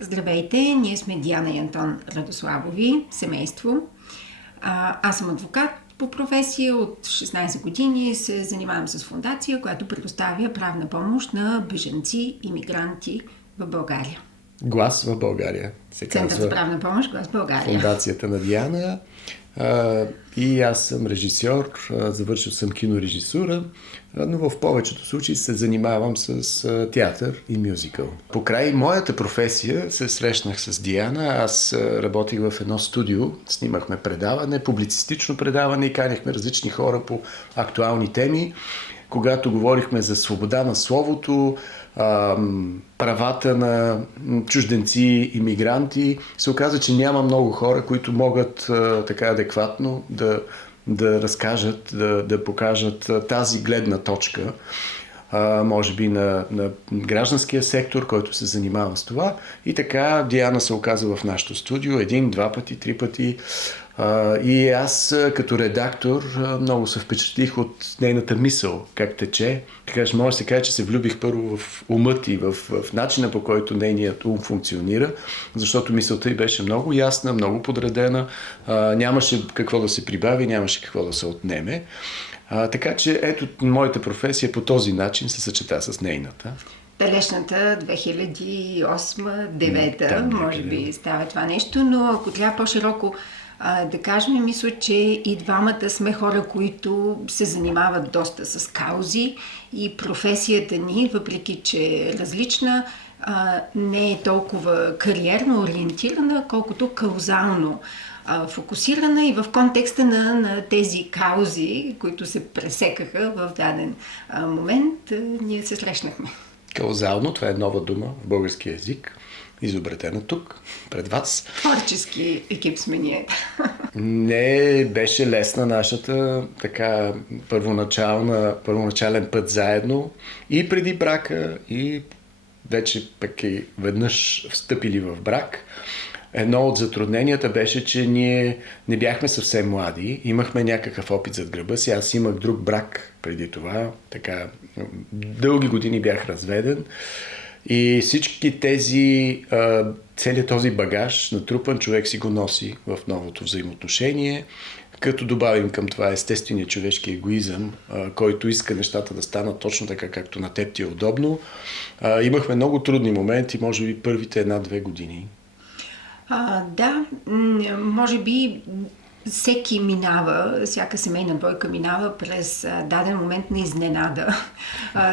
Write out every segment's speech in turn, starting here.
Здравейте, ние сме Диана и Антон Радославови, семейство. Аз съм адвокат по професия, от 16 години се занимавам с фондация, която предоставя правна помощ на бежанци и мигранти в България. Глас в България се казва. Център за правна помощ, Глас в България. Фондацията на Диана. И аз съм режисьор, завършил съм кинорежисура, но в повечето случаи се занимавам с театър и мюзикъл. Покрай моята професия се срещнах с Диана. Аз работих в едно студио, снимахме предаване, публицистично предаване и канихме различни хора по актуални теми. Когато говорихме за свобода на словото, правата на чужденци и мигранти, се оказа, че няма много хора, които могат така адекватно да разкажат, да покажат тази гледна точка, може би на гражданския сектор, който се занимава с това. И така Диана се оказа в нашото студио 1, 2 пъти, 3 пъти. И аз като редактор много се впечатлих от нейната мисъл, как тече. Така може да се каже, че се влюбих първо в умът и в начина, по който нейният ум функционира, защото мисълта й беше много ясна, много подредена, нямаше какво да се прибави, нямаше какво да се отнеме. Така че ето моята професия по този начин се съчета с нейната. Далечната 2008-2009, може би става това нещо, но ако трябва по-широко да кажем, мисля, че и двамата сме хора, които се занимават доста с каузи и професията ни, въпреки че е различна, не е толкова кариерно ориентирана, колкото каузално фокусирана и в контекста на тези каузи, които се пресекаха в даден момент, ние се срещнахме. Каузално, това е нова дума в български език, изобретена тук, пред вас. Творчески екип сме ние. Не беше лесна нашата така първоначален път заедно и преди брака, и вече пък и веднъж встъпили в брак. Едно от затрудненията беше, че ние не бяхме съвсем млади, имахме някакъв опит зад гърба си. Аз имах друг брак преди това, така дълги години бях разведен. И всички тези, целият този багаж натрупан човек си го носи в новото взаимоотношение, като добавим към това естествения човешки егоизъм, който иска нещата да станат точно така, както на теб ти е удобно. Имахме много трудни моменти, може би първите 1-2 години. Да, може би всеки минава, всяка семейна двойка минава през даден момент на изненада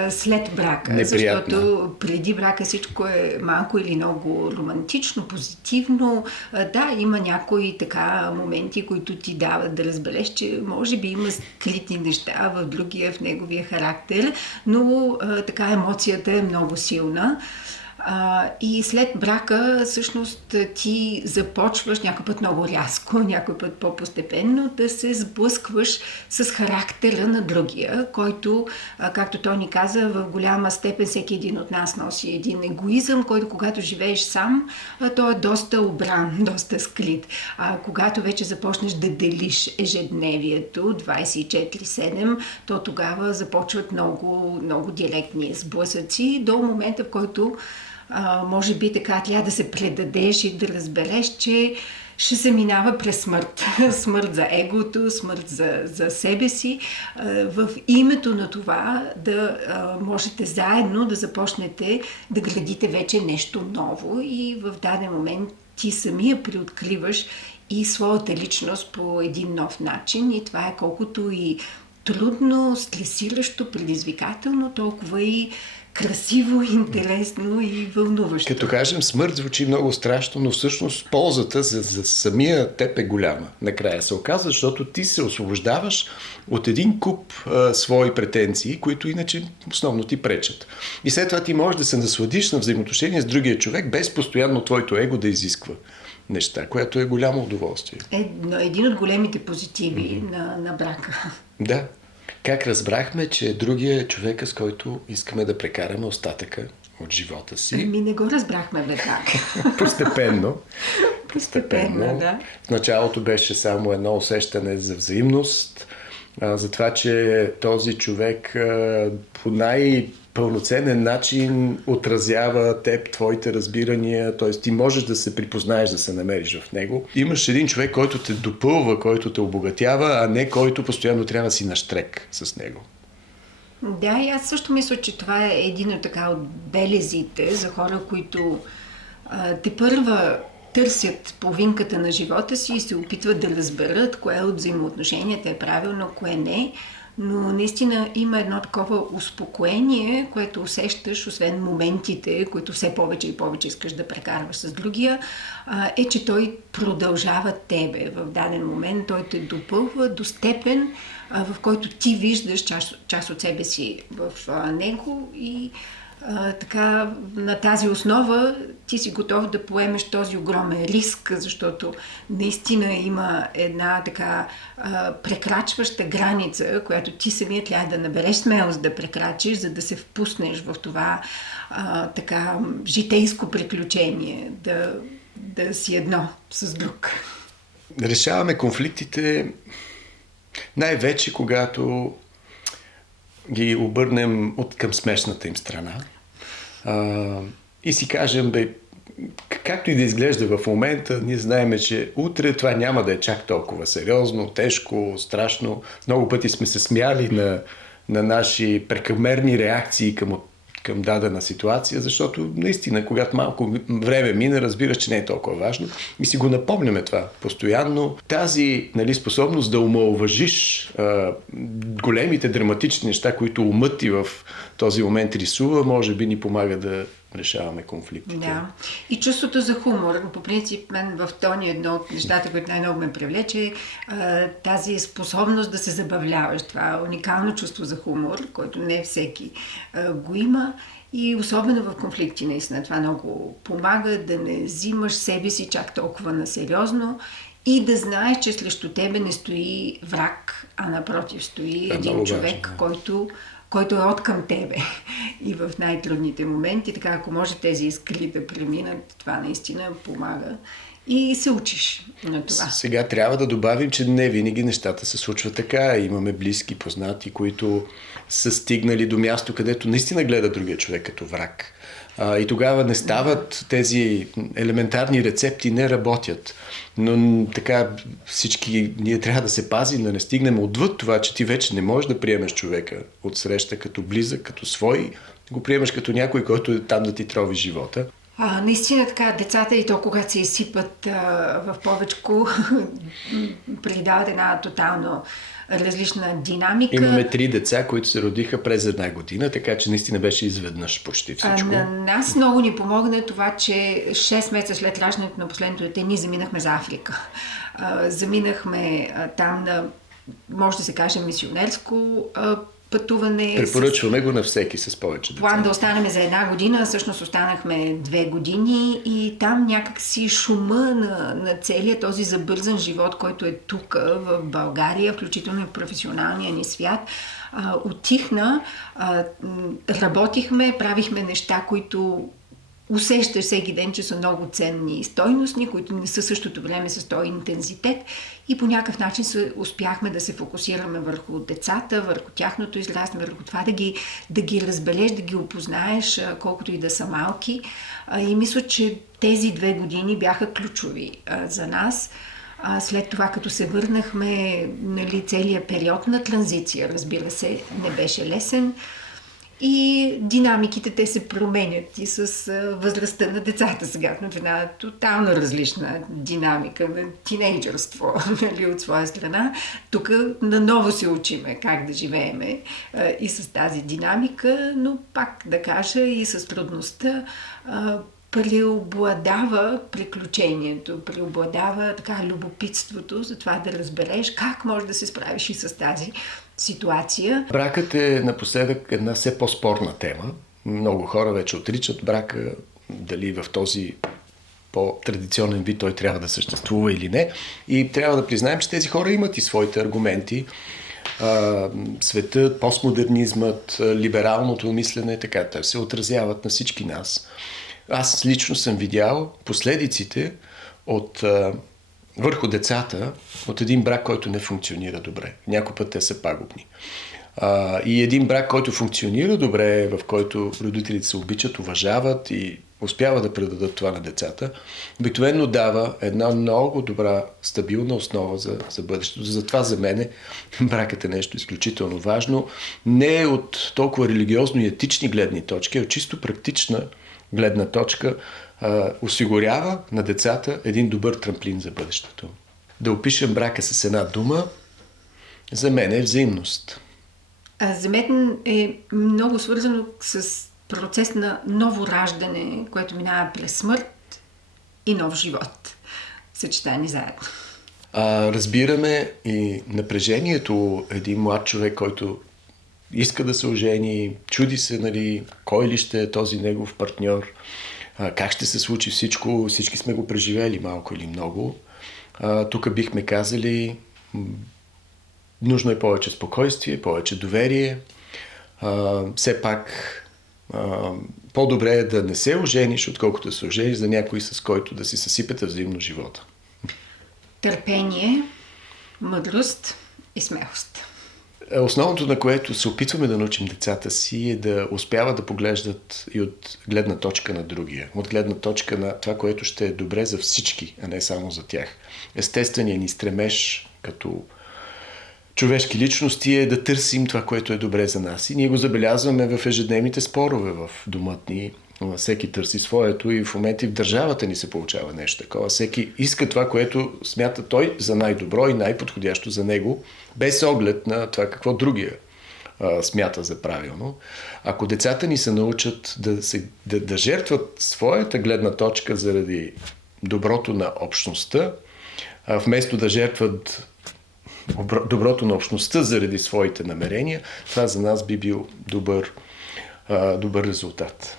след брака. Неприятно. Защото преди брака всичко е малко или много романтично, позитивно. Да, има някои така моменти, които ти дават да разбереш, че може би има скрити неща в другия, в неговия характер, но така емоцията е много силна. И след брака всъщност ти започваш някой път много рязко, някой път по-постепенно да се сблъскваш с характера на другия, който, както той ни каза, в голяма степен всеки един от нас носи един егоизъм, който когато живееш сам, той е доста обран, доста скрит. Когато вече започнеш да делиш ежедневието 24/7, то тогава започват много, много директни сблъсъци до момента, в който може би така трябва да се предадеш и да разбереш, че ще се минава през смърт. Смърт за егото, смърт за себе си. В името на това да можете заедно да започнете да градите вече нещо ново и в даден момент ти самия приоткриваш и своята личност по един нов начин и това е колкото и трудно, стресиращо, предизвикателно, толкова и красиво, интересно и вълнуващо. Като кажем смърт звучи много страшно, но всъщност ползата за самия теб е голяма. Накрая се оказва, защото ти се освобождаваш от един куп свои претенции, които иначе основно ти пречат. И след това ти можеш да се насладиш на взаимоотношение с другия човек, без постоянно твоето его да изисква неща, което е голямо удоволствие. Един от големите позитиви на брака. Да. Как разбрахме, че другия е човека, с който искаме да прекараме остатъка от живота си? Не го разбрахме веднага. Постепенно. Постепенно, да. В началото беше само едно усещане за взаимност, за това, че този човек по най-пълноценен начин отразява теб, твоите разбирания, т.е. ти можеш да се припознаеш, да се намериш в него. Имаш един човек, който те допълва, който те обогатява, а не който постоянно трябва да си наштрек с него. Да, и аз също мисля, че това е един от белезите за хора, които тепърва търсят половинката на живота си и се опитват да разберат кое от взаимоотношенията е правилно, кое не. Но наистина има едно такова успокоение, което усещаш, освен моментите, които все повече и повече искаш да прекарваш с другия, е, че той продължава тебе в даден момент. Той те допълва до степен, в който ти виждаш част от себе си в него и така на тази основа ти си готов да поемеш този огромен риск, защото наистина има една така прекрачваща граница, която ти самия трябва да набереш смелост да прекрачиш, за да се впуснеш в това така житейско приключение, да си едно с друг. Решаваме конфликтите най-вече, когато ги обърнем към смешната им страна и си кажем, както и да изглежда в момента, ние знаем, че утре това няма да е чак толкова сериозно, тежко, страшно. Много пъти сме се смяли на наши прекомерни реакции към дадена ситуация, защото наистина, когато малко време мине, разбираш, че не е толкова важно и си го напомняме това постоянно. Тази способност да омаловажиш големите драматични неща, които умът ти в този момент рисува, може би ни помага да решаваме конфликтите. Да. И чувството за хумор. По принцип, мен в Тони едно от нещата, които най-много ме привлече, тази способност да се забавляваш. Това уникално чувство за хумор, който не всеки го има. И особено в конфликти, наистина, това много помага да не взимаш себе си чак толкова насериозно и да знаеш, че срещу тебе не стои враг, а напротив стои един човек, който е откъм тебе и в най-трудните моменти. Така, ако може тези искри да преминат, това наистина помага и се учиш на това. Сега трябва да добавим, че не винаги нещата се случват така. Имаме близки, познати, които са стигнали до място, където наистина гледат другия човек като враг. И тогава не стават тези елементарни рецепти, не работят. Но така всички ние трябва да се пазим, да не стигнем отвъд това, че ти вече не можеш да приемеш човека от среща като близък, като свой, го приемаш като някой, който е там да ти трови живота. Наистина така, децата и то, когато се изсипат в повечко, придават една тотално различна динамика. Имаме 3 деца, които се родиха през една година, така че наистина беше изведнъж почти всичко. На нас много ни помогна това, че 6 месеца след раждането на последното дете ние заминахме за Африка. Заминахме там на, може да се каже, мисионерско пътуване. Препоръчваме го на всеки с повече деца. План да останем за 1 година, всъщност останахме 2 години и там някакси шума на целия този забързан живот, който е тук в България, включително и в професионалния ни свят, утихна, работихме, правихме неща, които усещаш всеки ден, че са много ценни и стойностни, които не са същото време с този интензитет и по някакъв начин успяхме да се фокусираме върху децата, върху тяхното израстване, върху това да ги разбереш, да ги опознаеш, колкото и да са малки. И мисля, че тези 2 години бяха ключови за нас. След това, като се върнахме, целият период на транзиция, разбира се, не беше лесен. И динамиките те се променят и с възрастта на децата. Сега в една тотално различна динамика на тинейджърство от своя страна. Тук наново се учиме как да живееме и с тази динамика, но пак да кажа и с трудността преобладава приключението, преобладава така любопитството за това да разбереш как можеш да се справиш и с тази ситуация. Бракът е напоследък една все по-спорна тема. Много хора вече отричат брака, дали в този по-традиционен вид той трябва да съществува или не. И трябва да признаем, че тези хора имат и своите аргументи. Светът, постмодернизмът, либералното мислене, така, те се отразяват на всички нас. Аз лично съм видял последиците от върху децата от един брак, който не функционира добре. Някой път те са пагубни. И един брак, който функционира добре, в който родителите се обичат, уважават и успяват да предадат това на децата, обикновено дава една много добра, стабилна основа за бъдещето. Затова за мен бракът е нещо изключително важно. Не е от толкова религиозно и етични гледни точки, а от чисто практична гледна точка осигурява на децата един добър трамплин за бъдещето. Да опишем брака с една дума, за мен е взаимност. За мен е много свързано с процес на ново раждане, което минава през смърт и нов живот. Съчетани заедно. Разбираме и напрежението един млад човек, който иска да се ожени, чуди се, нали, кой ли ще е този негов партньор, как ще се случи всичко, всички сме го преживели малко или много. Тук бихме казали, нужно е повече спокойствие, повече доверие. Все пак по-добре е да не се ожениш, отколкото да се ожениш за някой, с който да си съсипете взаимно живота. Търпение, мъдрост и смелост. Основното, на което се опитваме да научим децата си, е да успяват да поглеждат и от гледна точка на другия. От гледна точка на това, което ще е добре за всички, а не само за тях. Естественият ни стремеж като човешки личности е да търсим това, което е добре за нас. И ние го забелязваме в ежедневните спорове в домът ни. Всеки търси своето и в моменти в държавата ни се получава нещо такова. Всеки иска това, което смята той за най-добро и най-подходящо за него, без оглед на това какво другия смята за правилно. Ако децата ни се научат да жертват своята гледна точка заради доброто на общността, вместо да жертват доброто на общността заради своите намерения, това за нас би бил добър резултат.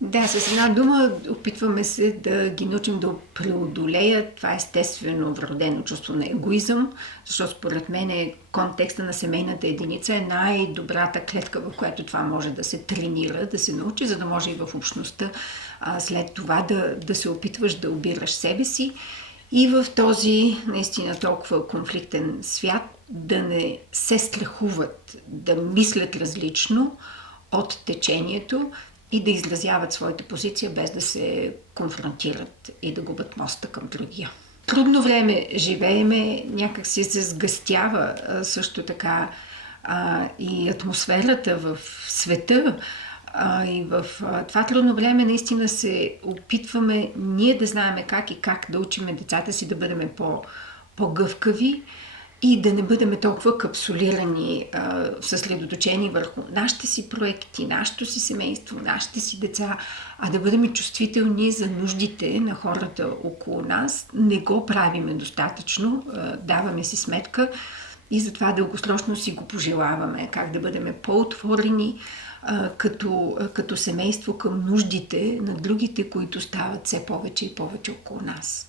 Да, с една дума опитваме се да ги научим да преодолеят това естествено вродено чувство на егоизъм, защото според мен контекста на семейната единица е най-добрата клетка, в която това може да се тренира, да се научи, за да може и в общността след това да се опитваш да обираш себе си и в този наистина толкова конфликтен свят да не се страхуват, да мислят различно от течението и да изразяват своята позиция, без да се конфронтират и да губят моста към другия. Трудно време живееме, някак си се сгъстява също така и атмосферата в света. И в това трудно време наистина се опитваме ние да знаем как да учиме децата си да бъдем по-гъвкави и да не бъдем толкова капсулирани, съсредоточени върху нашите си проекти, нашето си семейство, нашите си деца, а да бъдем чувствителни за нуждите на хората около нас. Не го правиме достатъчно, даваме си сметка и затова дългосрочно си го пожелаваме, как да бъдем по-отворени като семейство към нуждите на другите, които стават все повече и повече около нас.